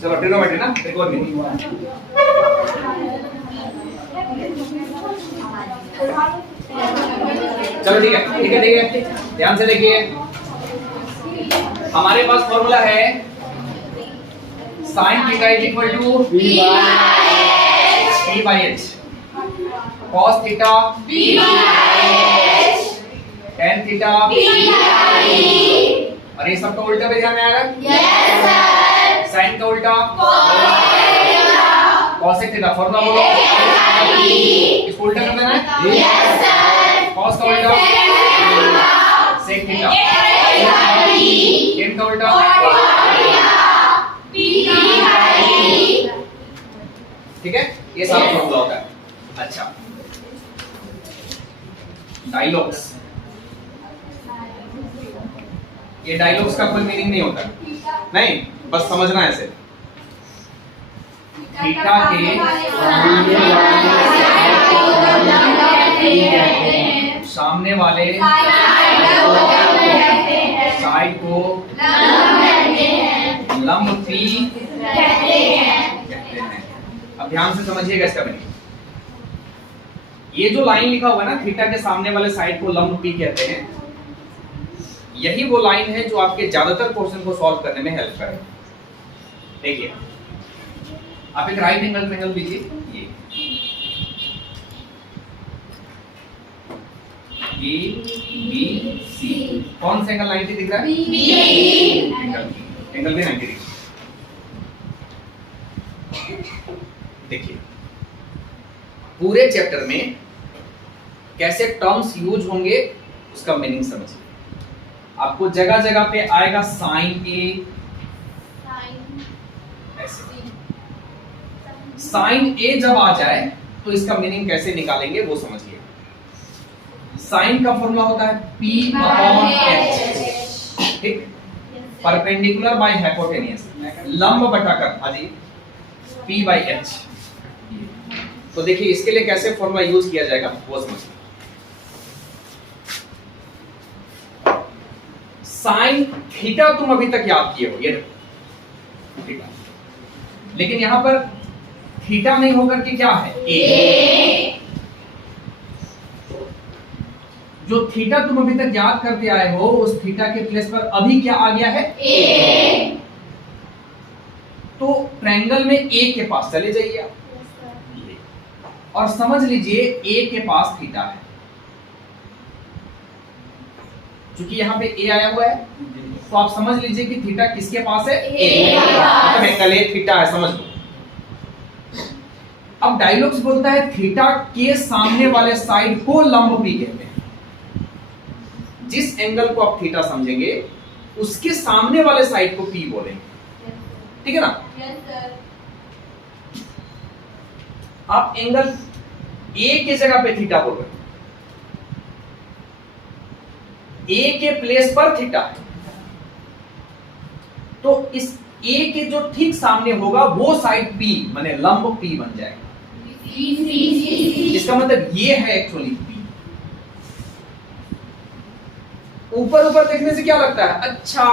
चलो ट्रिग्नोमेट्री ना, त्रिकोणमिति। चलो ठीक है, ठीक है, ठीक है, ध्यान से देखिए। हमारे पास फॉर्मूला है sin theta is equal to p by h, cos theta p by h, tan theta p by e। और ये सब का उल्टा भी ध्यान में आ रहा है? Yes sir. sin का उल्टा cosec थीटा, फॉर्मूला बोलो। इसको उल्टा कर देना है? Yes sir. cos का उल्टा sec थीटा, tan का उल्टा ठीक है, ये सब फॉर्मूला होता है। अच्छा, डायलॉग्स, ये डायलॉग्स का कोई मीनिंग नहीं होता, नहीं, बस समझना है ऐसे। थीटा के सामने वाले साइड को लंब पी कहते हैं। अब ध्यान से समझिएगा इसका मीनिंग। ये जो लाइन लिखा हुआ है ना, थीटा के सामने वाले साइड को लंब पी कहते हैं, यही वो लाइन है जो आपके ज्यादातर क्वेश्चन को सॉल्व करने में हेल्प करे। देखिए, आप एक राइट एंगल ट्रायंगल लीजिए, ये बी सी, कौन सा एंगल 90 दिख रहा है? एंगल भी 90 डिग्री। देखिए, पूरे चैप्टर में कैसे टर्म्स यूज होंगे उसका मीनिंग समझिए। आपको जगह जगह पे आएगा साइन ए, ऐसे साइन ए जब आ जाए तो इसका मीनिंग कैसे निकालेंगे वो समझिए। साइन का फॉर्मूला होता है P अपॉन H, ठीक, परपेंडिकुलर बाय हाइपोटेनियस, लंब बटाकर हाजी P बाई H। तो देखिए इसके लिए कैसे फॉर्मूला यूज किया जाएगा वो समझिए। साइन थीटा तुम अभी तक याद किए हो, ये थीटा, लेकिन यहां पर थीटा नहीं होकर के क्या है? ए। जो थीटा तुम अभी तक याद करते आए हो, उस थीटा के प्लेस पर अभी क्या आ गया है? ए। तो ट्रायंगल में ए के पास चले जाइए आप और समझ लीजिए ए के पास थीटा है। क्योंकि यहाँ पे ए आया हुआ है तो आप समझ लीजिए कि थीटा किसके पास है? ए। मतलब एंगल ए थीटा है, समझ लो। अब डायलॉग्स बोलता है थीटा के सामने वाले साइड को लंब पी कहते हैं। जिस एंगल को आप थीटा समझेंगे उसके सामने वाले साइड को पी बोलेंगे, ठीक है ना? आप एंगल ए के जगह पे थीटा बोल रहे, ए के प्लेस पर थीटा है, तो इस ए के जो ठीक सामने होगा वो साइड पी माने लंब पी बन जाएगा। इसका मतलब ये है एक्चुअली पी। ऊपर ऊपर देखने से क्या लगता है? अच्छा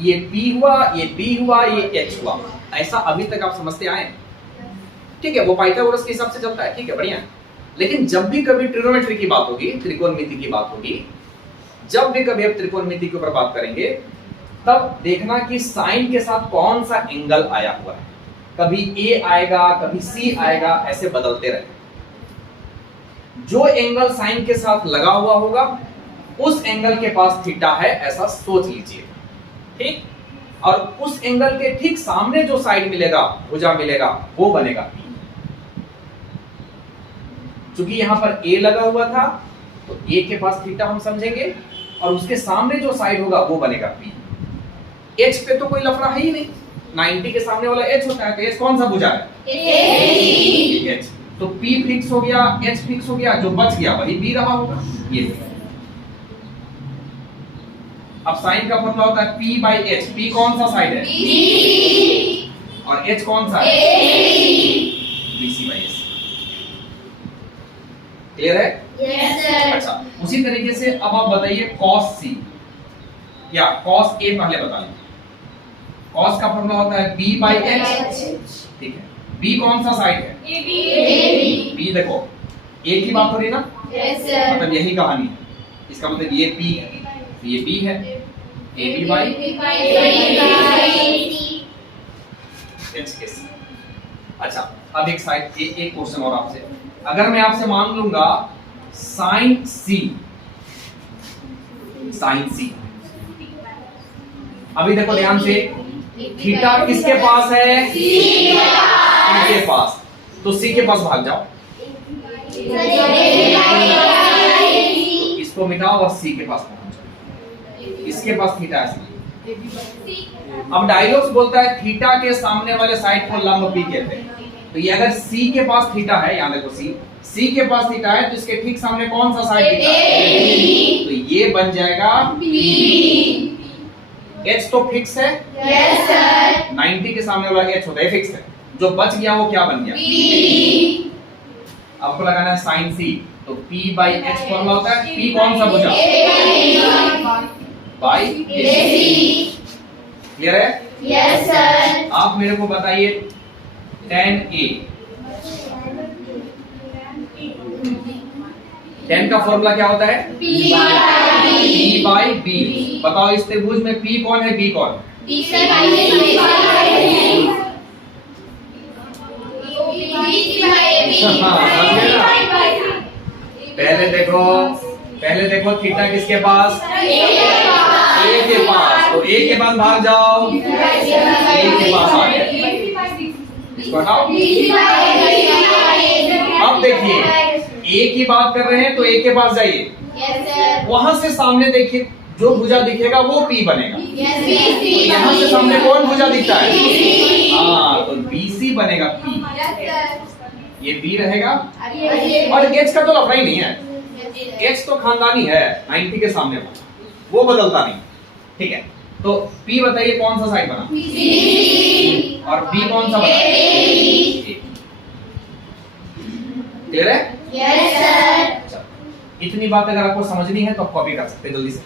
ये पी हुआ, ये बी हुआ, ये एच हुआ, ऐसा अभी तक आप समझते आए, ठीक है? वो पाइथागोरस के हिसाब से चलता है, ठीक है, बढ़िया। लेकिन जब भी कभी ट्रिग्नोमेट्री की बात होगी, त्रिकोणमिति की बात होगी, जब भी कभी आप त्रिकोणमिति के ऊपर बात करेंगे तब देखना कि साइन के साथ कौन सा एंगल आया हुआ है। कभी ए आएगा, कभी सी आएगा, ऐसे बदलते रहे। जो एंगल साइन के साथ लगा हुआ होगा उस एंगल के पास थीटा है, ऐसा सोच लीजिए, ठीक? और उस एंगल के ठीक सामने जो साइड मिलेगा, भुजा मिलेगा, वो बनेगा पी। चूंकि यहां पर ए लगा हुआ था तो ए के पास थीटा हम समझेंगे और उसके सामने जो साइड होगा वो बनेगा पी। एच पे तो कोई लफड़ा है ही नहीं, 90 के सामने वाला एच होता है, तो एच कौन सा भुजा है? एच। तो पी फिक्स हो गया, एच फिक्स हो गया, जो बच गया वही बी रहा होगा। ये अब साइन का फॉर्मूला होता है P बाई H। P कौन सा साइड है? B। और H कौन सा है? BC by AC। क्लियर है? Yes sir. अच्छा, उसी तरीके से अब आप बताइए cos C या cos A पहले बता लें। cos का फॉर्मूला होता है B बाई H। ठीक है, B कौन सा साइड है? AB। B देखो A की बात हो रही है ना, यस सर। मतलब यही कहानी है। इसका मतलब ये P है, ये B है, AB बाई H के C। अच्छा, अब एक साइड एक क्वेश्चन और आपसे, अगर मैं आपसे मांग लूंगा साइन C, साइन C, अभी देखो ध्यान से, थीटा किसके पास है? C के पास। तो C के पास भाग जाओ, इसको मिटाओ और C के पास पहुंच जाओ। इसके पास थीटा है। अब डायलॉग्स बोलता है थीटा के सामने वाले साइड को लंब P कहते हैं। तो ये अगर C के पास थीटा है, यहां देखो C के पास थीटा है, तो इसके ठीक सामने कौन सा साइड थीटा है? तो ये बन जाएगा P। H तो फिक्स है, यस सर। 90 के सामने वाला H होता है, फिक्स है। जो बच गया वो क्या बन गया? P। आपको लगाना है साइन C, तो P बाई H फॉर्मूला होता है P कौन सा भुजा? By AC। क्लियर है? Yes sir. आप मेरे को बताइए tan A, tan का फॉर्मूला क्या होता है? P by B। बताओ इस त्रिभुज में P कौन है, B कौन? पहले देखो थीटा किसके पास? A के पास। तो A के पास भाग जाओ, A के पास आ गया। इसको हटाओ। अब देखिए A की बात कर रहे हैं तो A के पास जाइए, वहां से सामने देखिए जो भुजा दिखेगा वो P बनेगा। तो यहाँ से सामने कौन भुजा दिखता है? हाँ, तो BC बनेगा P। ये B रहेगा, और H का तो लफड़ा ही नहीं है। H तो खानदानी है 90 के सामने वाला, वो बदलता नहीं। ठीक है, तो P बताइए कौन सा साइड बना? और B कौन सा बना? क्लियर है? Yes sir. इतनी बात अगर आपको समझनी है तो आप कॉपी कर सकते हैं जल्दी से।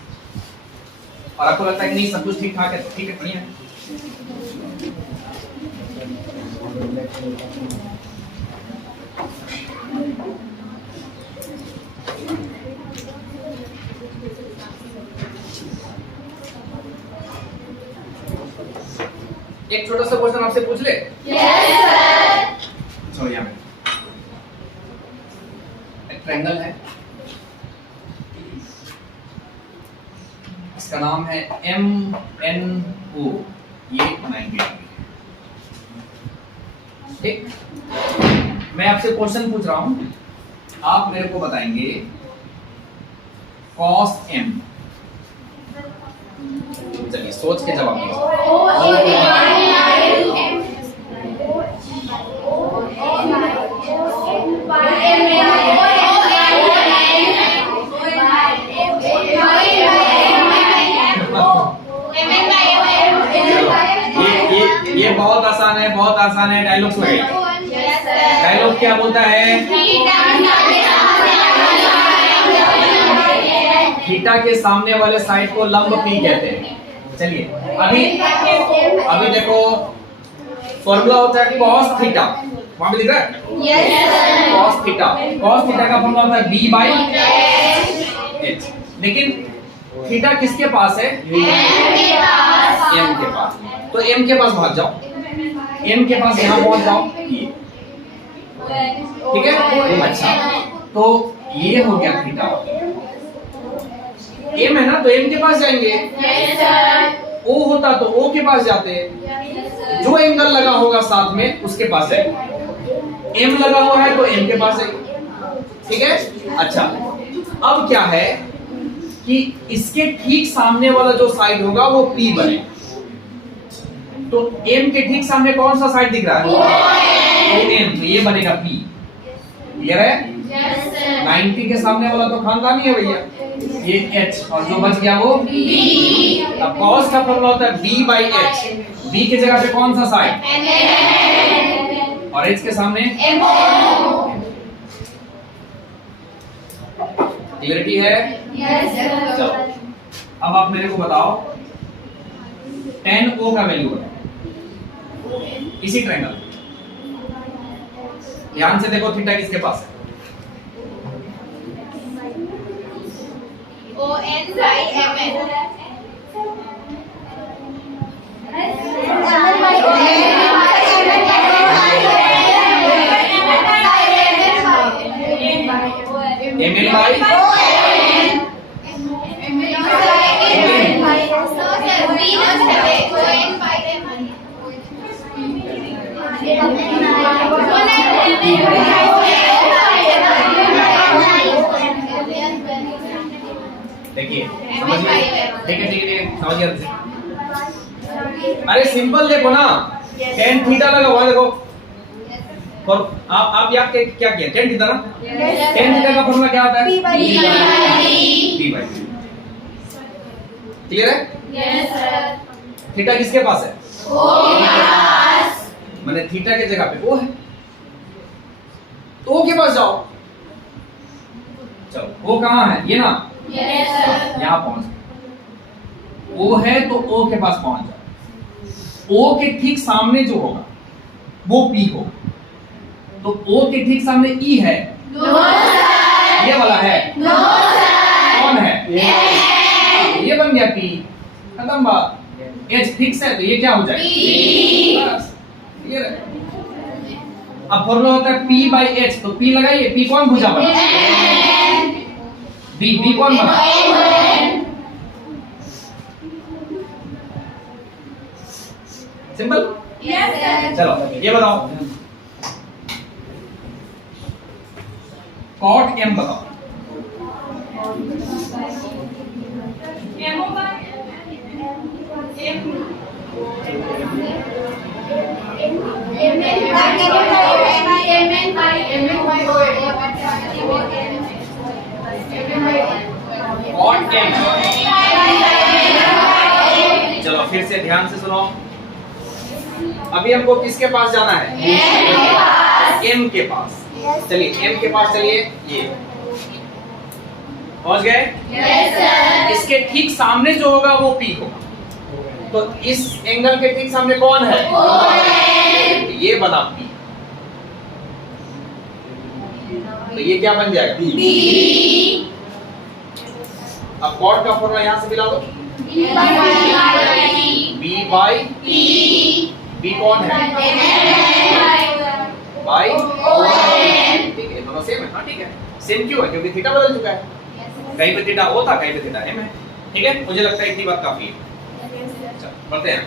और आपको लगता है कि नहीं सब कुछ ठीक ठाक है, ठीक है, बढ़िया है। एक छोटा सा क्वेश्चन आपसे पूछ ले। Yes sir. चलो यहाँ पे एक ट्रायंगल है, इसका नाम है MNO, ये 90 डिग्री। ठीक, मैं आपसे क्वेश्चन पूछ रहा हूं, आप मेरे को बताएंगे cos M। चलिए सोच के जवाब दीजिए। ये बहुत आसान है, बहुत आसान है। डायलॉग्स लगाइए। डायलॉग क्या बोलता है? थीटा के सामने वाले साइड को लंब P कहते हैं। चलिए अभी देखो फॉर्मूला होता है cos थीटा, वहां पे दिख रहा है? cos थीटा का फॉर्मूला होता है B बाई H। लेकिन थीटा किसके पास है? M के पास। तो M के पास भाग जाओ, M के पास यहाँ पहुंच जाओ, ठीक है। अच्छा, तो ये हो गया थीटा। M है ना, तो M के पास जाएंगे। O होता तो O के पास जाते, जो एंगल लगा होगा साथ में उसके पास जाएंगे। M लगा हुआ है तो M के पास जाएंगे, ठीक है। अच्छा, अब क्या है कि इसके ठीक सामने वाला जो साइड होगा वो P बने। तो M के ठीक सामने कौन सा साइड दिख रहा है? M, तो ये बनेगा P। क्लियर है? 90 के सामने वाला तो खानदानी है भैया, ये h और जो बच गया वो B अब cos का फॉर्मूला होता है b by h। b की जगह पे कौन सा साइन और h के सामने क्लियरिटी है। चलो अब आप मेरे को बताओ tan O का वैल्यू है इसी ट्रायंगल। ध्यान से देखो थीटा किसके पास है। ml by देखिए समझिए ठीक है समझिए। अरे सिंपल देखो ना tan थीटा लगा हुआ देखो और आप याद क्या किया tan थीटा ना tan थीटा का फॉर्मूला क्या होता है p by क्लियर है। थीटा किसके पास है मैंने थीटा की जगह पे O है तो O के पास जाओ। चलो O कहाँ है ये ना यहाँ पहुंच O है तो O के पास पहुंच जाओ। O के ठीक सामने जो होगा वो P होगा तो O के ठीक सामने E है ये वाला है कौन है ये बन गया P खत्म बात। H फिक्स है तो ये क्या हो जाएगा बस क्लियर है। अब फॉर्मूला होता है P by H तो P लगाइए P कौन भुजा बना B कौन बना सिंपल। चलो ये बताओ cot M बताओ cot M। चलो फिर से ध्यान से सुनो अभी हमको किसके पास जाना है M के पास। चलिए M के पास चलिए ये पहुंच गए इसके ठीक सामने जो होगा वो P होगा तो इस एंगल के ठीक सामने कौन है ये बना P तो ये क्या बन जाएगा अब कॉट का फॉर्मूला यहां से मिला दो B by B कौन है बाय ठीक है दोनों सेम है। हाँ ठीक है सेम क्यों है क्योंकि थीटा बदल चुका है कहीं पे थीटा O था कहीं पे थीटा M है ठीक है। मुझे लगता है इतनी बात काफी है। चलो बढ़ते हैं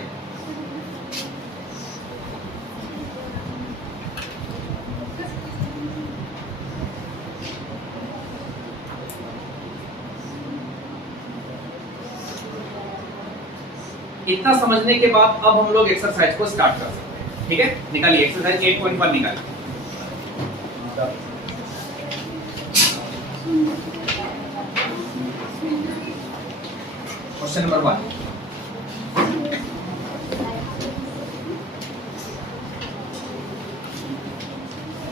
इतना समझने के बाद अब हम लोग एक्सरसाइज को स्टार्ट कर सकते हैं ठीक है। निकालिए एक्सरसाइज 8.1 निकालिए। क्वेश्चन नंबर 1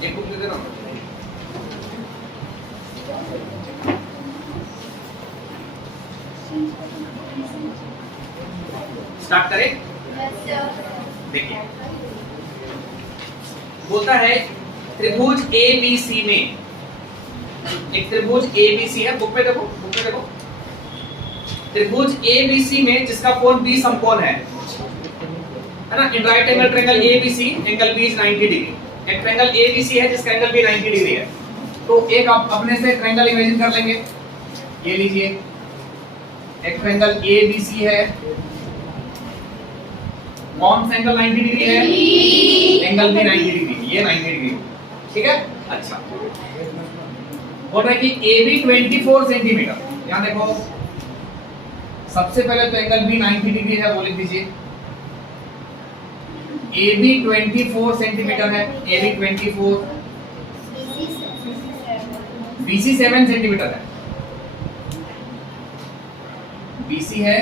एक बुक दे देना स्टार्ट करें। देखिए बोलता है त्रिभुज ABC में एक त्रिभुज ABC है बुक पे देखो त्रिभुज ABC में जिसका कोण B समकोण है ना in right angle triangle ABC angle B is 90 degree. एक ट्रायंगल ABC है जिसका एंगल B 90 डिग्री है तो एक आप अपने से ट्रायंगल इमेजिन कर लेंगे। ये लीजिए एक ट्रायंगल ABC है कौन सा एंगल 90 डिग्री है एंगल B 90 डिग्री ये 90 डिग्री ठीक है। अच्छा बोल रहा है कि AB 24 सेंटीमीटर। यहां देखो सबसे पहले तो एंगल B 90 डिग्री है वो लिख दीजिए AB 24 सेंटीमीटर है AB 24 BC 7 सेंटीमीटर है BC है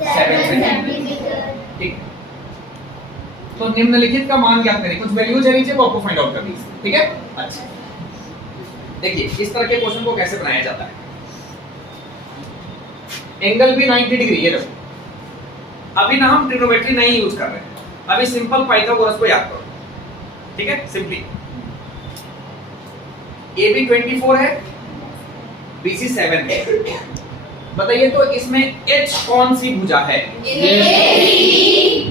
7 सेंटीमीटर। ठीक, तो निम्नलिखित का मान ज्ञात करें। कुछ वैल्यूज है नीचे, वो आपको फाइंड आउट करनी है। ठीक है, अच्छा देखिए इस तरह के क्वेश्चन को कैसे बनाया जाता है। एंगल भी 90 डिग्री, ये देखो अभी ना हम ट्रिग्नोमेट्री नहीं यूज कर रहे हैं, अभी सिंपल पाइथागोरस को याद करो। ठीक है, सिंपली AB 24 है, BC 7 है। बताइए तो इसमें H कौन सी भुजा है?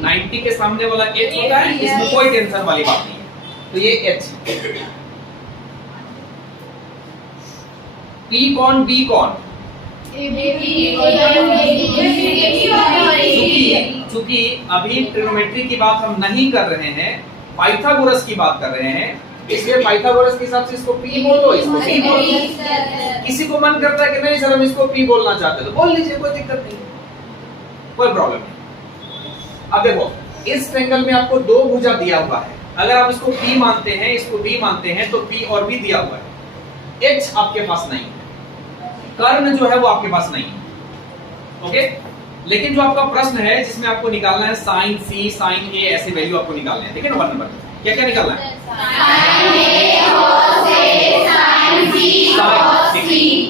90 के सामने वाला H होता है, इसमें कोई टेंशन वाली बात नहीं है, तो ये H। P कौन, B कौन? चूंकि अभी ट्रिग्नोमेट्री की बात हम नहीं कर रहे हैं, पाइथागोरस की बात कर रहे हैं, इसलिए पाइथागोरस के हिसाब से इसको P बोल दो, इसको P बोल दो। किसी को मन करता है कि नहीं सर हम इसको P बोलना चाहते हैं तो बोल लीजिए, कोई दिक्कत नहीं, कोई प्रॉब्लम नहीं। अब देखो इस ट्रायंगल में आपको दो भुजा दिया हुआ है, अगर आप इसको P मानते हैं, इसको B मानते हैं, तो P और B दिया हुआ है, H आपके पास नहीं है, कर्ण जो है वो आपके पास नहीं है। ओके, लेकिन जो आपका प्रश्न है जिसमें आपको निकालना है साइन C, साइन A, ऐसे वैल्यू आपको निकालने हैं। ठीक है ना, 1 नंबर क्या क्या निकालना है?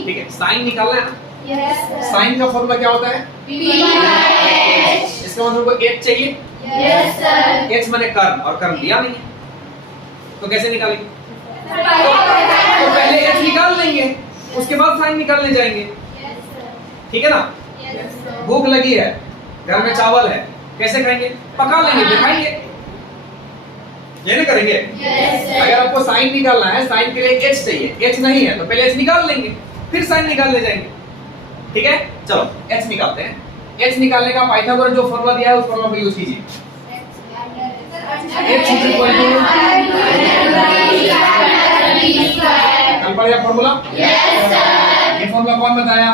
ठीक है, साइन निकालना है ना। साइन का फॉर्मूला क्या होता है? इसका मतलब को H चाहिए। H माने कर्ण, और कर्ण दिया नहीं है, तो कैसे निकालेंगे? तो पहले H निकाल लेंगे, उसके बाद साइन निकालने जाएंगे। ठीक है ना। भूख लगी है, घर में चावल है, कैसे खाएंगे? पका लेंगे, फिर खाएंगे, ये नहीं करेंगे? अगर आपको साइन निकालना है, साइन के लिए H चाहिए, H नहीं है तो पहले H निकाल लेंगे, फिर साइन निकालने जाएंगे। ठीक है, चलो H निकालते हैं। H निकालने का पाइथागोरस जो फॉर्मूला दिया है उस फॉर्मूला को यूज कीजिए। H इक्वल टू कल पढ़ा फॉर्मूला? ये फॉर्मूला कौन बताया?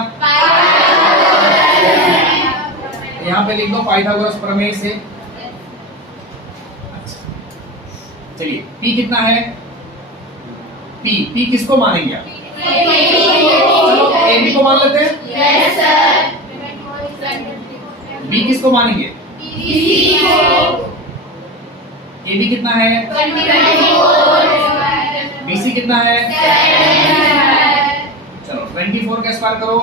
यहाँ पे लिख दो पाइथागोरस प्रमेय से। चलिए P कितना है? P किसको मानेंगे आप? चलो AB को मान लेते हैं। B किसको मानेंगे? AB कितना है? BC कितना है? चलो 24 का स्क्वायर करो,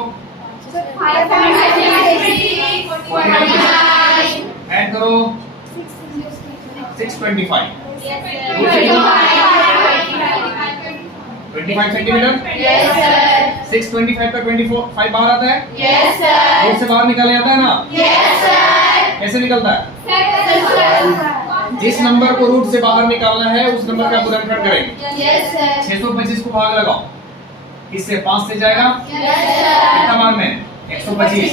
ऐड करो 625 सेंटीमीटर। 625 का 25 बाहर आता है, रूट से बाहर निकाला जाता है ना। कैसे निकलता है? जिस नंबर को रूट से बाहर निकालना है उस नंबर का गुणनखंड करेंगे। 625 को भाग लगाओ, इससे 5 से जाएगा, कितना मान में? 125,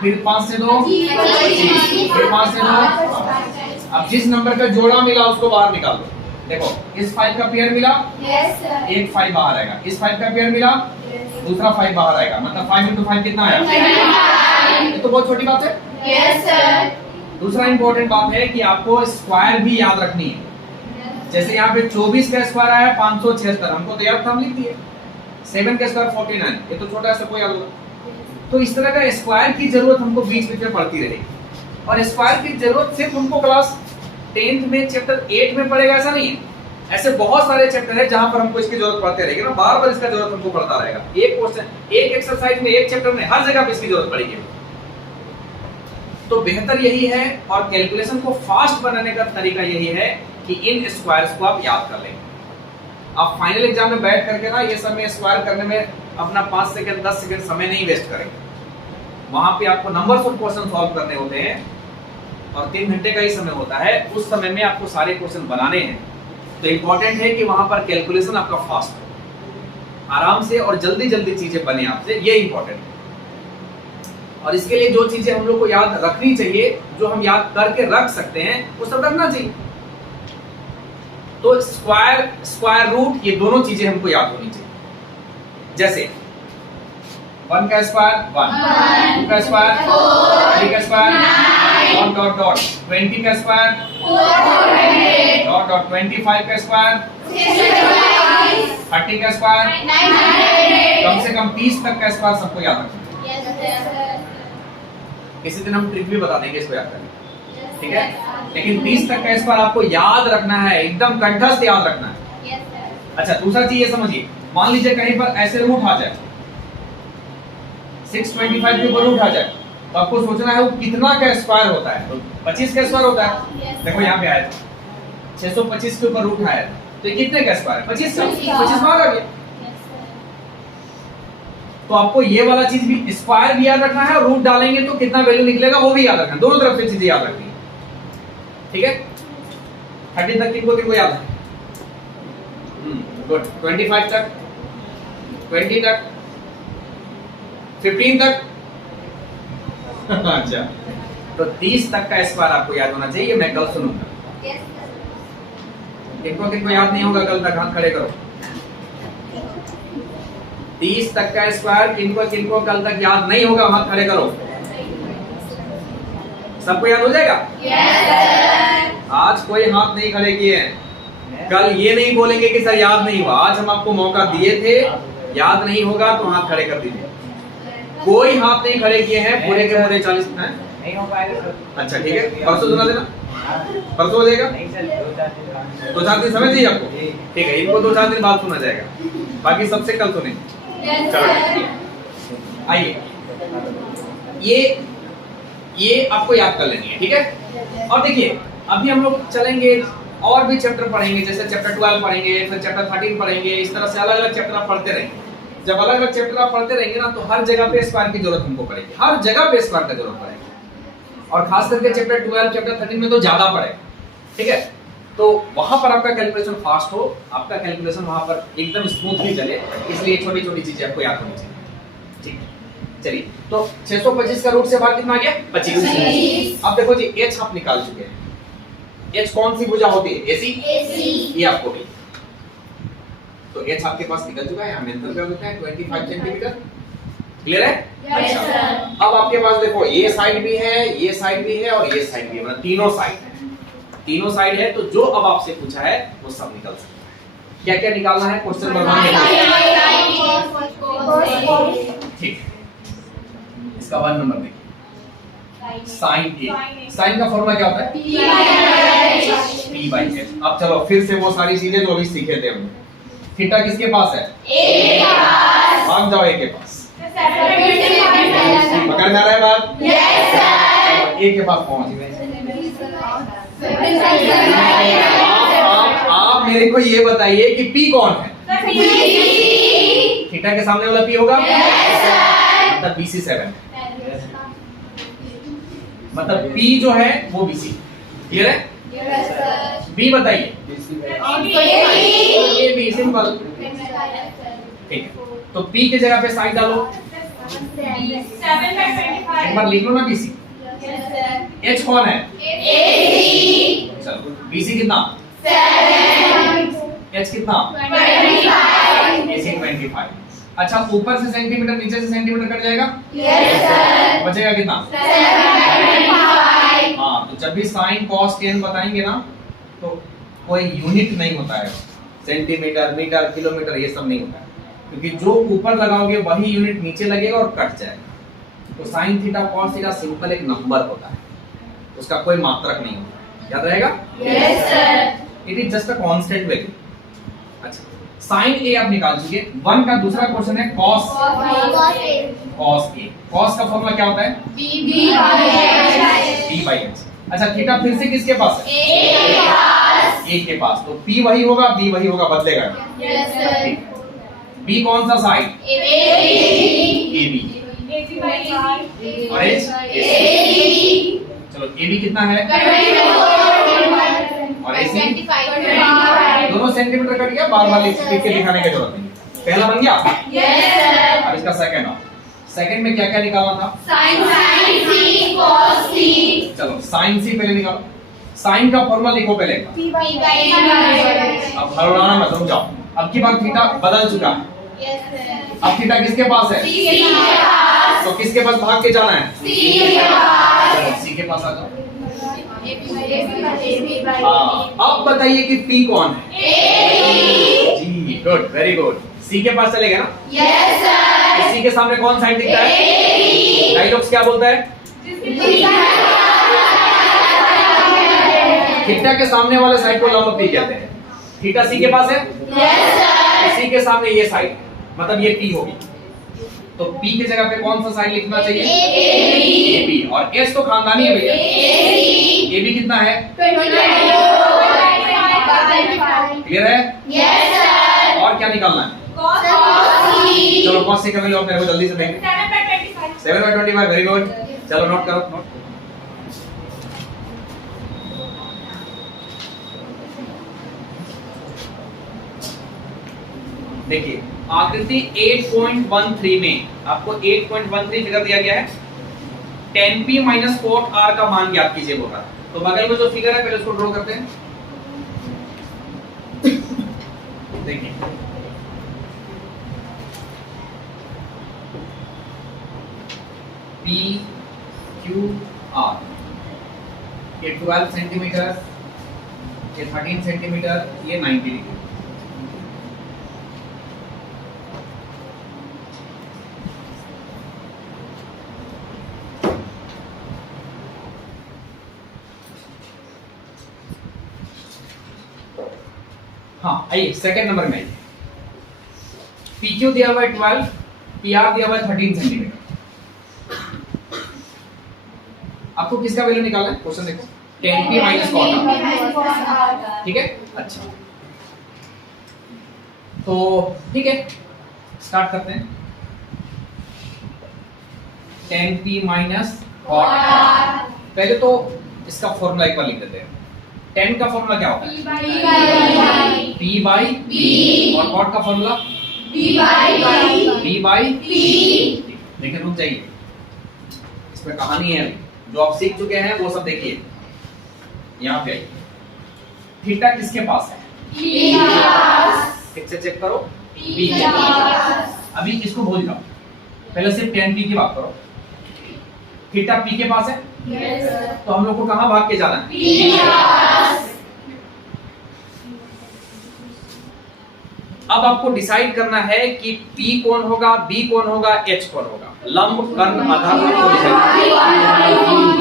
फिर 5 से 2, फिर 5 से 2। अब जिस नंबर का जोड़ा मिला उसको बाहर निकाल दो। देखो इस 5 का पेयर मिला, एक 5 बाहर आएगा, इस 5 का पेयर मिला, दूसरा 5 बाहर आएगा, मतलब 5 into 5 कितना आया? ये तो बहुत छोटी बात है। दूसरा इंपॉर्टेंट बात है कि आपको स्क्वायर भी याद रखनी है। जैसे यहाँ पे 24 का स्क्वायर आया 576, हमको तो याद था, हम लिख दिए। 7 का स्क्वायर 49, ये तो छोटा सा कोई याद होगा। तो इस तरह का स्क्वायर की जरूरत हमको बीच बीच में पड़ती रहेगी, और स्क्वायर की जरूरत सिर्फ हमको क्लास 10th में चैप्टर 8 में पड़ेगा ऐसा नहीं है। ऐसे बहुत सारे चैप्टर है जहां पर हमको इसकी जरूरत पड़ती रहेगी ना, बार बार इसका जरूरत हमको पड़ता रहेगा। एक क्वेश्चन, एक एक्सरसाइज में, एक चैप्टर में, हर जगह पे इसकी जरूरत पड़ेगी। तो बेहतर यही है, और कैलकुलेशन को फास्ट बनाने का तरीका यही है कि इन स्क्वायर्स को आप याद कर लेंगे। आप फाइनल एग्जाम में बैठ करके ना ये समय स्क्वायर करने में अपना 5 सेकंड 10 सेकंड समय नहीं वेस्ट करेंगे। वहां पे आपको नंबर्स ऑफ क्वेश्चन सॉल्व करने होते हैं, और 3 घंटे का ही समय होता है, उस समय में आपको सारे क्वेश्चन बनाने हैं। तो इंपॉर्टेंट है कि वहां पर कैलकुलेशन आपका फास्ट हो, आराम से और जल्दी जल्दी चीजें बने आपसे, ये इंपॉर्टेंट है। और इसके लिए जो चीजें हम लोग को याद रखनी चाहिए, जो हम याद करके रख सकते हैं, वो सब रखना चाहिए। तो स्क्वायर, स्क्वायर रूट, ये दोनों चीजें हमको याद होनी चाहिए। जैसे 1 का स्क्वायर 1, 2 का स्क्वायर 3 का स्क्वायर डॉट डॉट डॉट 20 का स्क्वायर डॉट डॉट 25 का स्क्वायर 30 का स्क्वायर, कम से कम 30 तक का स्क्वायर सबको याद रखना। किसी दिन हम ट्रिक भी बता देंगे इसको याद करने, ठीक है। लेकिन 30 तक का स्क्वायर आपको याद रखना है, एकदम कंठस्थ याद रखना है। अच्छा दूसरा चीज ये समझिए, मान लीजिए कहीं पर ऐसे रूट आ जाए, 625 के ऊपर रूट आ जाए, तो आपको सोचना है वो कितना का स्क्वायर होता है। तो 25 का स्क्वायर होता है। देखो यहाँ पे आया था 625 के ऊपर रूट आया था, तो ये कितने का स्क्वायर है? 25 का। 25 बाहर आ गया। तो आपको ये वाला चीज भी, स्क्वायर भी याद रखना है और रूट डालेंगे तो कितना वैल्यू निकलेगा वो भी याद रखना है। दोनों तरफ से चीजें याद रखनी है, ठीक है। 30 तक किनको याद है? गुड। 25 तक, 20 तक, 15 तक। अच्छा, तो 30 तक का स्क्वायर आपको याद होना चाहिए। मैं कल सुनूंगा। किनको याद नहीं होगा कल तक हाथ खड़े करो। 30 तक का स्क्वायर किनको कल तक याद नहीं होगा हाथ खड़े करो। सबको याद हो जाएगा? आज कोई हाथ नहीं खड़े किए हैं। कल ये नहीं बोलेंगे कि सर याद नहीं हुआ। आज हम आपको मौका दिए थे, याद नहीं होगा तो हाथ खड़े कर दीजिए। कोई हाथ नहीं खड़े किए हैं पूरे के पूरे 40 हैं? नहीं हो पाएगा सर। अच्छा ठीक है, परसों सुना देना। परसों हो जाएगा? नहीं सर, 2-4 दिन 2-4 दिन समय चाहिए आपको? ठीक है, इनको 2-4 दिन बाद सुना जाएगा, बाकी सबसे कल सुनेंगे। आइए, ये आपको याद कर लेनी है, ठीक है। और देखिए अभी हम लोग चलेंगे और भी चैप्टर पढ़ेंगे, जैसे चैप्टर 12 पढ़ेंगे, फिर चैप्टर 13 पढ़ेंगे। इस तरह से अलग अलग चैप्टर आप पढ़ते रहेंगे। जब अलग अलग चैप्टर आप पढ़ते रहेंगे ना, तो हर जगह पे स्क्वायर की जरूरत हमको पड़ेगी, हर जगह पे स्क्वायर की जरूरत पड़ेगी। और खास करके चैप्टर 12, चैप्टर 13 में तो ज्यादा पड़ेगा, ठीक है। तो वहां पर आपका कैलकुलेशन फास्ट हो, आपका कैलकुलेशन वहां पर एकदम स्मूथली चले, इसलिए छोटी छोटी चीजें आपको याद होनी चाहिए, ठीक है। चलिए, तो 625 का रूट से बाहर कितना आ गया? 25। अब देखो जी, h आप निकाल चुके हैं। h कौन सी भुजा होती है? AC। ये आपको भी, तो h आपके पास निकल चुका है। मेंशन कर देते हैं 25 सेंटीमीटर। क्लियर है? अच्छा, अब आपके पास देखो ये साइड भी है, ये साइड भी है और ये साइड भी है, मतलब तीनों साइड है। तीनों साइड है, तो जो अब आपसे पूछा है वो सब निकल सकता है। क्या क्या निकालना है? Question number 1। ठीक, इसका 1 नंबर देखिए, साइन ए। साइन का फॉर्मूला क्या होता है? P/H। अब चलो फिर से वो सारी चीजें जो अभी सीखे थे हम। थीटा किसके पास है? A के पास। भाग जाओ A के पास। Yes, पकड़ में आ रहा है बात? Yes, sir. A के पास पहुंच गए। आप मेरे को ये बताइए कि P कौन है? थीटा के सामने वाला P होगा? मतलब BC7, मतलब P जो है वो BC। क्लियर है? B बताइए। AB सिंपल, ठीक है। तो P की जगह पे साइन डालो, एक बार लिख लो ना BC। H कौन है? चलो, BC कितना? 7, H कितना? 25. AC 25। अच्छा, ऊपर से सेंटीमीटर, नीचे से सेंटीमीटर कट जाएगा, Yes, sir. बचेगा कितना? 7.5. हाँ, तो जब भी साइन कॉस टेन बताएंगे ना, तो कोई यूनिट नहीं होता है, सेंटीमीटर, मीटर, किलोमीटर, ये सब नहीं होता है, क्योंकि जो ऊपर लगाओगे वही यूनिट नीचे लगेगा और कट जाएगा। तो sine theta cos theta simple एक नंबर होता है, उसका कोई मात्रक नहीं होता। याद रहेगा? Yes, sir. It is just a constant value. अच्छा, साइन ए आप निकाल चुके। 1 का दूसरा क्वेश्चन है कॉस ए। कॉस का फॉर्मूला क्या होता है? B/H। अच्छा, थीटा फिर से किसके पास है? A के पास। तो P वही होगा, B वही होगा, बदलेगा। Yes, sir. B कौन सा साइड? AB। और H? चलो, AB कितना है? और AC? दोनों सेंटीमीटर कट गया, बार-बार लिख के दिखाने की जरूरत नहीं। पहला बन गया। अब इसका सेकंड आओ। सेकंड में क्या क्या निकालना था? चलो, साइन सी पहले निकालो। साइन का फॉर्मूला लिखो पहले। अब हरौना मत रुक जाओ। अब की बार थीटा बदल चुका है। अब थीटा किसके पास है? तो किसके पास भाग के जाना है? चलो, सी के पास आ जाओ। हाँ, अब बताइए कि P कौन है? जी, गुड, वेरी गुड। C के पास चलेगा ना? Yes, sir. C के सामने कौन साइड दिखता है? डायलॉग्स क्या बोलता है? थीटा के सामने वाले साइड को लंब पी कहते हैं। थीटा सी के पास है, सी के सामने ये साइड, मतलब ये पी होगी। तो पी की जगह पे कौन सा साइड लिखना चाहिए? A B. और एस तो खानदानी है भैया। ए बी कितना है? क्लियर है? और क्या निकालना है? चलो कौन सी निकाल लो मेरे को जल्दी से देंगे। 7/25, वेरी गुड। चलो नोट करो, नोट। देखिए आकृति 8.13 में आपको 8.13 फिगर दिया गया है। 10p माइनस cot r का मान ज्ञात कीजिए बोल रहा है। तो बगल में जो फिगर है पहले उसको ड्रॉ करते हैं। देखिए p q r, ये 12 सेंटीमीटर, ये 13 सेंटीमीटर, ये 90 डिग्री। हाँ आइए सेकंड नंबर में आइए। PQ दिया हुआ है 12, PR दिया हुआ है 13 सेंटीमीटर। आपको किसका वैल्यू निकालना है? क्वेश्चन देखो, 10p माइनस cot r, ठीक है। अच्छा तो ठीक है, स्टार्ट करते हैं। 10p माइनस cot r, पहले तो इसका फॉर्मूला एक बार लिख देते हैं। 10 का फॉर्मूला क्या होता है? P by B। और cot का फॉर्मूला B बाई P। लेकिन रुक जाइए, इसमें कहानी है जो आप सीख चुके हैं वो सब देखिए। यहाँ पे आइए, थीटा किसके पास है? ठीक से चेक करो, P के पास। अभी इसको भूल जाओ, पहले सिर्फ 10p की बात करो। थीटा P के पास है, तो हम लोग को कहां भाग के जाना है? अब आपको डिसाइड करना है कि P कौन होगा, B कौन होगा, H कौन होगा। लंब कर्ण आधार को डिसाइड।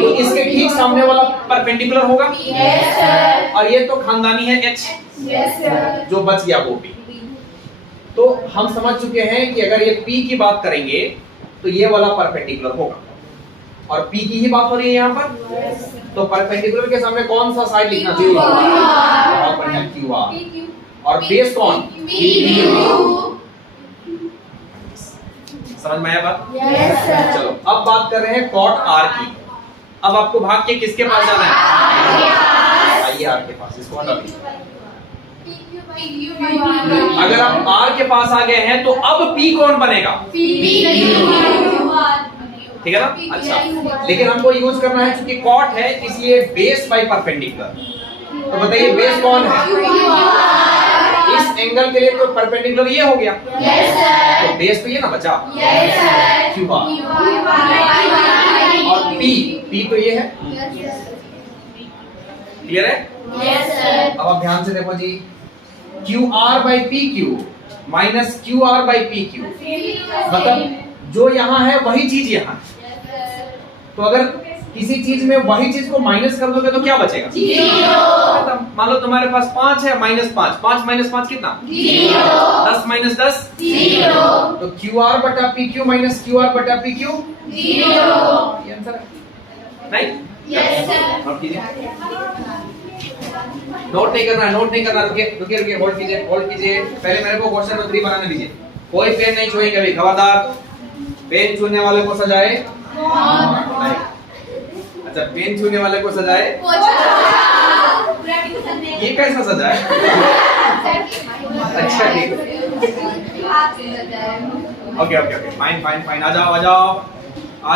तो इसके ठीक सामने वाला परपेंडिकुलर होगा, और ये तो खानदानी है H, जो बच गया वो P। तो हम समझ चुके हैं कि अगर ये P की बात करेंगे तो ये वाला परपेंडिकुलर होगा, और P की ही बात हो रही है यहाँ पर। तो परपेंडिकुलर के सामने कौन सा साइड लिखना चाहिए? बहुत बढ़िया, QR। और बेस कौन? समझ में आया बात? चलो अब बात कर रहे हैं cot r की। अब आपको भाग के किसके पास जाना है? आइए r के पास, इसको हटा दीजिए। अगर आप r के पास आ गए हैं तो अब P कौन बनेगा? ठीक है ना? अच्छा, लेकिन हमको यूज करना है क्योंकि cot है इसलिए बेस बाय परपेंडिकुलर। तो बताइए बेस कौन है? इस एंगल के लिए तो परपेंडिकुलर ये हो गया। तो बेस तो ये ना बचा, QR। और P तो ये है। क्लियर है? अब आप ध्यान से देखो जी, QR by PQ minus QR by PQ, मतलब जो यहाँ है वही चीज यहाँ। तो अगर किसी चीज में वही चीज को माइनस कर दोगे तो क्या बचेगा? मान लो तुम्हारे पास 5 है, -5, 5 माइनस 5 कितना? 10 माइनस 10 0। तो QR बटा PQ माइनस QR बटा PQ 0। ये आंसर है, नहीं? नोट कीजिए। नोट नहीं करना, रुकिए, होल्ड कीजिए। पहले मेरे को क्वेश्चन नंबर 3 बनाने दीजिए। कोई पेन नहीं छुएंगे अभी, खबरदार। पेन छूने वाले को सजाए। अच्छा, पेन छूने वाले को सजाए। ये कैसा सजा है? अच्छा ठीक है, ओके, फाइन। आ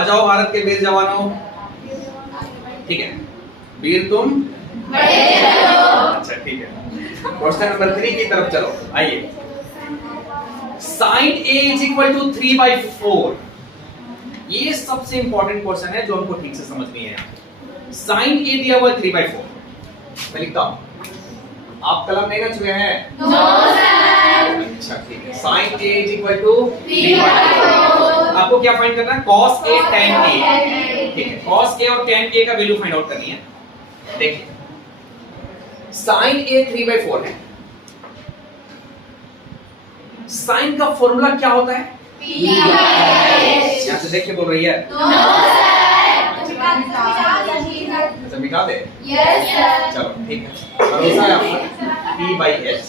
जाओ भारत के वीर जवानों। ठीक है, वीर तुम अच्छा ठीक है। क्वेश्चन नंबर 3 की तरफ चलो, आइए। sin A is equal to 3/4। ये सबसे इंपॉर्टेंट क्वेश्चन है जो हमको ठीक से समझनी है। sin A दिया हुआ 3/4, मैं लिखता हूं। आप कलम नहीं ना छुए हैं? अच्छा ठीक है। sin A is equal to 3/4। आपको क्या फाइंड करना है? cos A tan A। ठीक है, cos A और tan A का वैल्यू फाइंड आउट करनी है। देखिए sin A 3/4 है। sin का फॉर्मूला क्या होता है? यहाँ से देख के बोल रही है। अच्छा मिटा दे। चलो ठीक है, भरोसा है आपको। P/H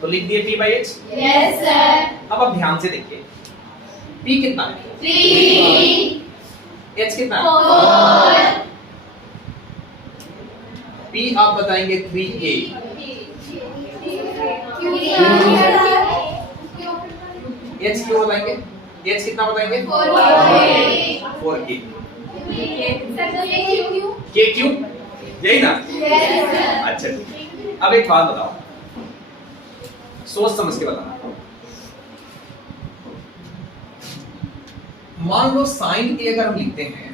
तो लिख दिए P/H। अब आप ध्यान से देखिए, P कितना है? H कितना है? P आप बताएंगे 3A। H क्यों बताएंगे? H कितना बताएंगे? 4K। K क्यों? यही ना? अच्छा ठीक है। अब एक बात बताओ, सोच समझ के बताना। मान लो sin A अगर हम लिखते हैं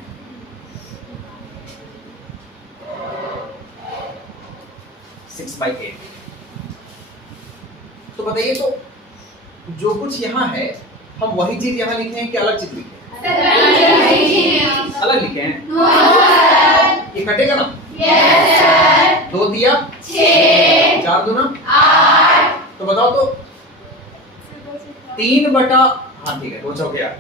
6/8, तो बताइए तो जो कुछ यहाँ है हम वही चीज यहाँ लिखे हैं कि अलग चीज लिखे हैं? अलग लिखे हैं। ये कटेगा ना? 2 दिया 4 दूना 8। तो बताओ तो 3 बटा, हाँ ठीक है 2 चौके यार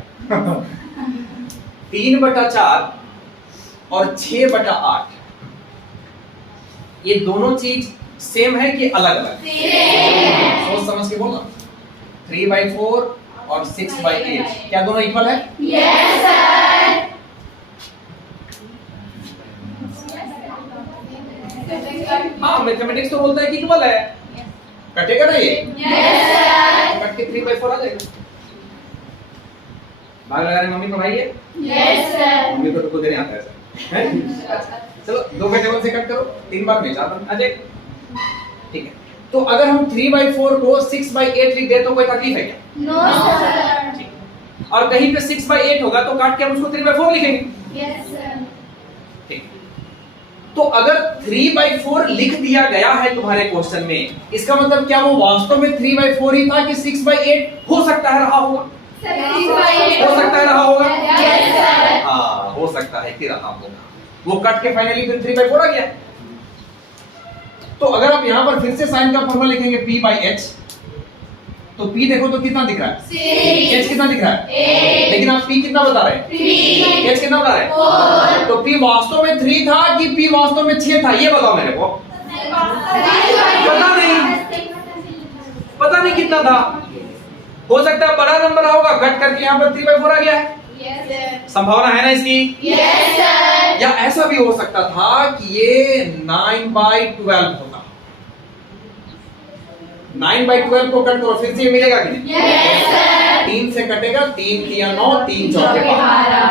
3/4 और 6/8, ये दोनों चीज सेम है कि अलग अलग? सोच समझ के बोलना। 3/4 और 6/8 क्या दोनों इक्वल है? हाँ मैथमेटिक्स तो बोलता है कि इक्वल है। कटेगा ना ये? कट के 3/4 आ जाएगा। भाग लगा रहे मम्मी को भाई है? मम्मी को तो खुद नहीं आता ऐसा है? अच्छा चलो 2 के टेबल से कट करो, 3 बार में 4 बार आ जाएगा। ठीक है, तो अगर हम 3/4 को 6/8 लिख दे तो कोई तकलीफ है क्या? ठीक है। और कहीं पे 6/8 होगा तो काट के हम उसको 3/4 लिखेंगे। ठीक, तो अगर 3/4 लिख दिया गया है तुम्हारे क्वेश्चन में, इसका मतलब क्या वो वास्तव में 3/4 ही था कि 6/8 हो सकता है रहा होगा? हो सकता है रहा होगा? हाँ हो सकता है कि रहा होगा। वो कट के फाइनली फिर 3/4 आ गया। तो अगर आप यहां पर फिर से साइन का फॉर्मूला लिखेंगे P/H, तो P देखो तो कितना दिख रहा है? H कितना दिख रहा है? लेकिन आप P कितना बता रहे हैं? H कितना बता रहे हैं? तो P वास्तव में 3 था कि P वास्तव में 6 था, ये बताओ मेरे को। पता नहीं कितना था। हो सकता है बड़ा नंबर होगा, कट करके यहाँ पर 3/4 आ गया है। संभावना है ना इसकी? या ऐसा भी हो सकता था कि ये 9/12 होता। 9/12 को कट करो फिर से ये मिलेगा कि नहीं? 3 से कटेगा, 3 3 9, 3 चौके 12।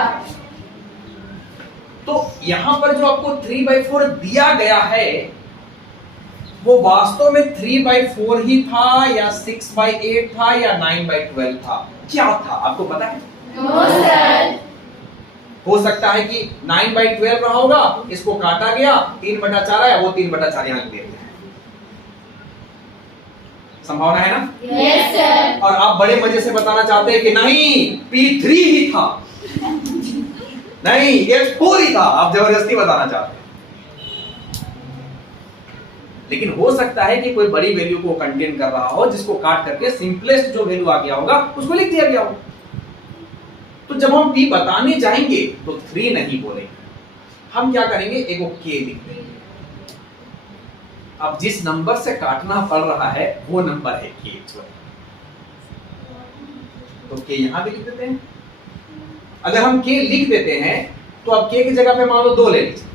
तो यहां पर जो आपको 3/4 दिया गया है वो वास्तव में 3/4 ही था या 6/8 था या 9/12 था? क्या था आपको पता है? हो सकता है कि 9/12 रहा होगा, इसको काटा गया, 3/4 आया, वो 3/4 यहां लिख दिया। संभावना है ना? और आप बड़े मजे से बताना चाहते हैं कि नहीं P3 ही था, नहीं H4 ही था, आप जबरदस्ती बताना चाहते हैं। लेकिन हो सकता है कि कोई बड़ी वैल्यू को कंटेन कर रहा हो जिसको काट करके सिंपलेस्ट जो वैल्यू आ गया होगा उसको लिख दिया गया हो। तो जब हम P बताने जाएंगे तो 3 नहीं बोलेंगे, हम क्या करेंगे, एक K लिख देंगे। अब जिस नंबर से काटना पड़ रहा है वो नंबर है K, तो K यहां भी लिख देते हैं। अगर हम K लिख देते हैं तो अब K की जगह पे मान लो 2 ले लीजिए,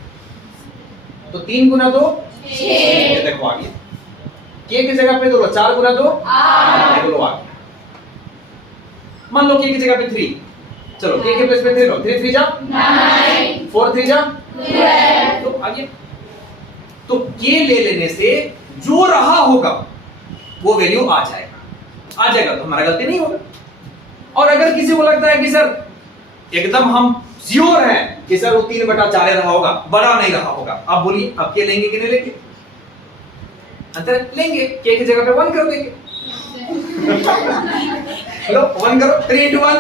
तो 3 गुना 2 6, देखो आ गया। K की जगह पे 4 गुना 2 8, देखो आ गया। मान लो K की जगह पे 3, चलो K के प्लेस पे 3 लो, 3 3 जा 9, 4 3 जा 12, तो आ गया। तो K ले लेने से जो रहा होगा वो वैल्यू आ जाएगा, तो हमारा गलती नहीं होगा। और अगर किसी को लगता है कि सर एकदम हम श्योर हैं कि सर वो 3/4 रहा होगा, बड़ा नहीं रहा होगा, आप बोलिए आप K लेंगे कि नहीं लेंगे? अंतर लेंगे, K की जगह पे 1 कर देंगे। लो 1 करो, 3 into 1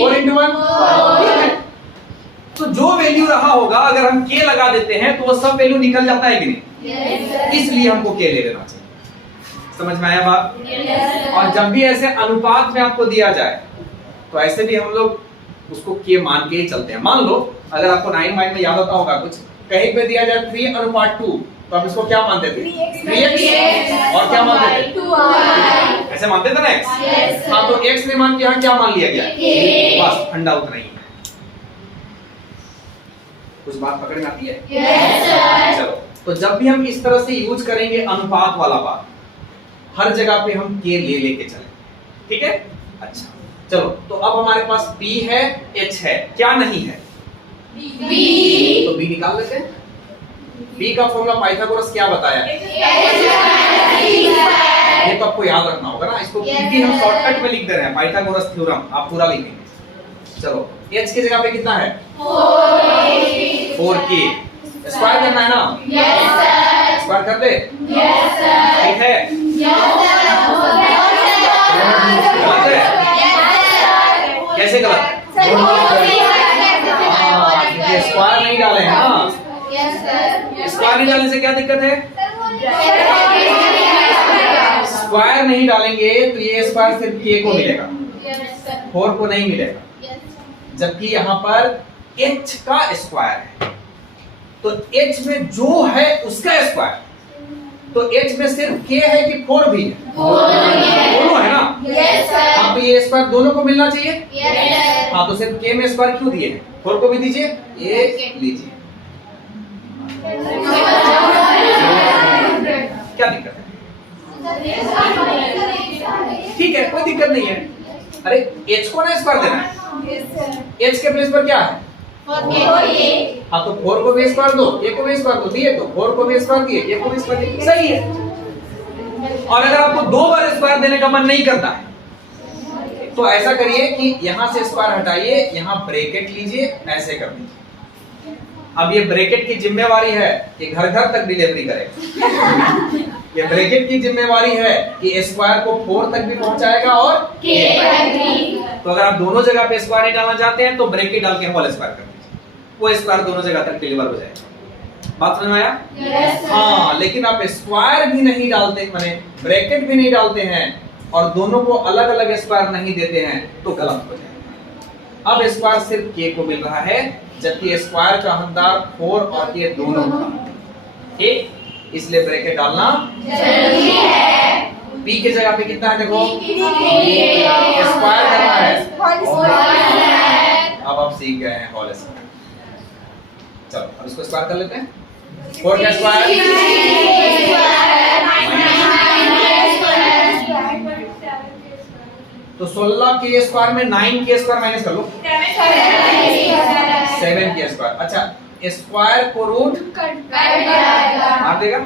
4 into 1 4। तो जो वैल्यू रहा होगा अगर हम के लगा देते हैं तो वो सब वैल्यू निकल जाता है कि नहीं, इसलिए हमको के ले लेना चाहिए। समझ में आया बात? और जब भी ऐसे अनुपात में आपको दिया जाए तो ऐसे भी हम लोग उसको के मान के ही चलते हैं। मान लो अगर आपको 9 वाई में याद होता होगा कुछ, कहीं पे दिया जाए 3:2 तो आप इसको क्या मानते थे? 3x और क्या मानते थे? 2y। ऐसे मानते थे ना x? Yes, sir। हाँ, तो x ने मान के यहाँ क्या मान लिया गया? बस ठंडा उतना ही है। कुछ बात पकड़ में आती है? Yes, sir। चलो, तो जब भी हम इस तरह से यूज करेंगे अनुपात वाला बात, हर जगह पे हम के ले लेके चले, ठीक है? अच्छा, चलो, तो अब हमारे पास b है, h है, क्या नहीं है? B। तो b निकाल लेते हैं। b का फॉर्मूला पाइथागोरस क्या बताया? ये तो आपको याद रखना होगा ना, इसको भी हम शॉर्टकट में लिख दे रहे हैं, पाइथागोरस थ्योरम, आप पूरा लिखेंगे। चलो, h की जगह पे कितना है? 4k। स्क्वायर करना है ना? स्क्वायर कर दे? ठीक है? गलत है? कैसे गलत? स्क्वायर नहीं डाले हैं ना? स्क्वायर नहीं डालने से क्या दिक्कत है? स्क्वायर नहीं डालेंगे तो ये स्क्वायर सिर्फ k को मिलेगा, 4 को नहीं मिलेगा, जबकि यहाँ पर h का स्क्वायर है, तो h में जो है उसका स्क्वायर, तो h में सिर्फ k है कि 4 भी है? दोनों है ना? हाँ, तो ये स्क्वायर दोनों को मिलना चाहिए। हाँ, तो सिर्फ k में स्क्वायर क्यों दिए हैं? 4 को भी दीजिए, एक लीजिए, क्या दिक्कत है? ठीक है, कोई दिक्कत नहीं है। अरे h को ना स्क्वायर देना है, h के प्लेस पर क्या है? हाँ, तो 4 को भी स्क्वायर दो, a को भी स्क्वायर दो, दिए तो 4 को भी स्क्वायर दिए, a को भी स्क्वायर दिए, सही है। और अगर आपको 2 बार स्क्वायर देने का मन नहीं करता है तो ऐसा करिए कि यहां से स्क्वायर हटाइए, यहां ब्रैकेट लीजिए, ऐसे कर दीजिए। अब ये ब्रैकेट की जिम्मेवारी है कि घर घर तक डिलीवरी करेगा। ये ब्रैकेट की जिम्मेवारी है कि स्क्वायर को 4 तक भी पहुंचाएगा और K तक भी। तो अगर आप दोनों जगह पे स्क्वायर नहीं डालना चाहते हैं तो ब्रैकेट डाल के होल स्क्वायर कर दीजिए, वो स्क्वायर दोनों जगह तक डिलीवर हो जाएगा। बात समझ में आया? हाँ, लेकिन आप स्क्वायर भी नहीं डालते, माने ब्रैकेट भी नहीं डालते हैं और दोनों को अलग अलग स्क्वायर नहीं देते हैं तो गलत हो जाएगा। अब स्क्वायर सिर्फ k को मिल रहा है, जबकि स्क्वायर का हकदार 4 और k दोनों था, ठीक? इसलिए ब्रैकेट डालना जरूरी है। p की जगह पे कितना है? देखो, स्क्वायर करना है। अब आप सीख गए हैं होल स्क्वायर। चलो, अब इसको स्क्वायर कर लेते हैं। 4 का स्क्वायर तो 16 के स्क्वायर में 9 के स्क्वायर माइनस कर लो, 7 के स्क्वायर। अच्छा, स्क्वायर को रूट मार देगा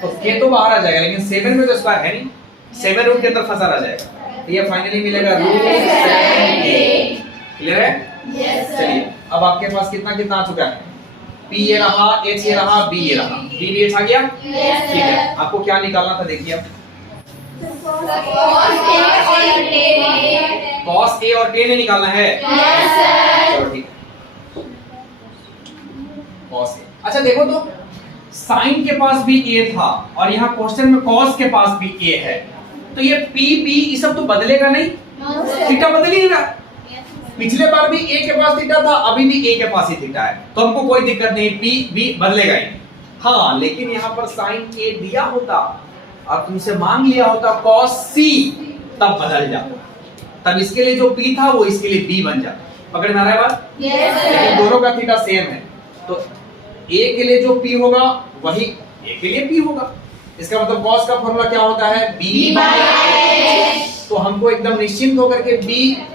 तो k तो बाहर आ जाएगा, लेकिन 7 में तो स्क्वायर है नहीं, 7 रूट के अंदर फंसा रह जाएगा, तो ये फाइनली मिलेगा रूट 7a। क्लियर है? चलिए, अब आपके पास कितना कितना आ चुका है? p ये रहा, h ये रहा, b ये रहा, b भी h आ गया। ठीक है, आपको क्या निकालना था? देखिए, अब cos a और tan निकालना है। चलो ठीक है, cos a। अच्छा देखो तो sin के पास भी a था और यहाँ क्वेश्चन में cos के पास भी a है, तो ये p b ये सब तो बदलेगा नहीं, थीटा बदल ही नहीं रहा। पिछले बार भी a के पास थीटा था, अभी भी a के पास ही थीटा है, तो हमको कोई दिक्कत नहीं, p b बदलेगा ही। हाँ, लेकिन यहाँ पर sin a दिया होता और तुमसे मांग लिया होता cos c, तब बदल जाता, तब इसके लिए जो p था वो इसके लिए b बन जाता। पकड़ में आ रहा है बात? लेकिन दोनों का थीटा सेम है, तो a के लिए जो p होगा वही a के लिए p होगा। इसका मतलब cos का फॉर्मूला क्या होता है? b/h। तो हमको एकदम निश्चिंत होकर के b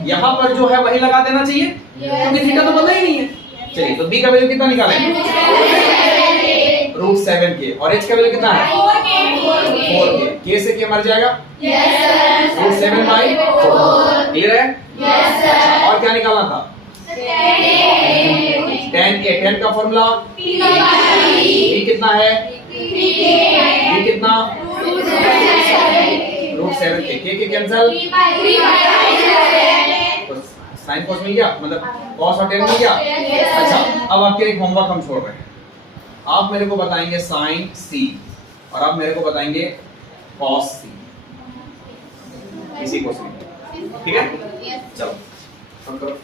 यहाँ पर जो है वही लगा देना चाहिए, क्योंकि थीटा तो बदला ही नहीं है। चलिए, तो b का वैल्यू कितना निकालेंगे? Root 7k। और h का वैल्यू कितना है? 4k। k से k मर जाएगा, रूट 7/4। क्लियर है? और क्या निकालना था? tan a। tan का फॉर्मूला p कितना है? p कितना? Root 7k। k cancel, sine cos मिल गया, मतलब कॉस और टेन मिल गया। Yes, sir. अच्छा, अब आपके एक होमवर्क हम छोड़ रहे हैं। आप मेरे को बताएंगे साइन सी और आप मेरे को बताएंगे कॉस सी, इसी को सी, ठीक है? चलो, हम करो।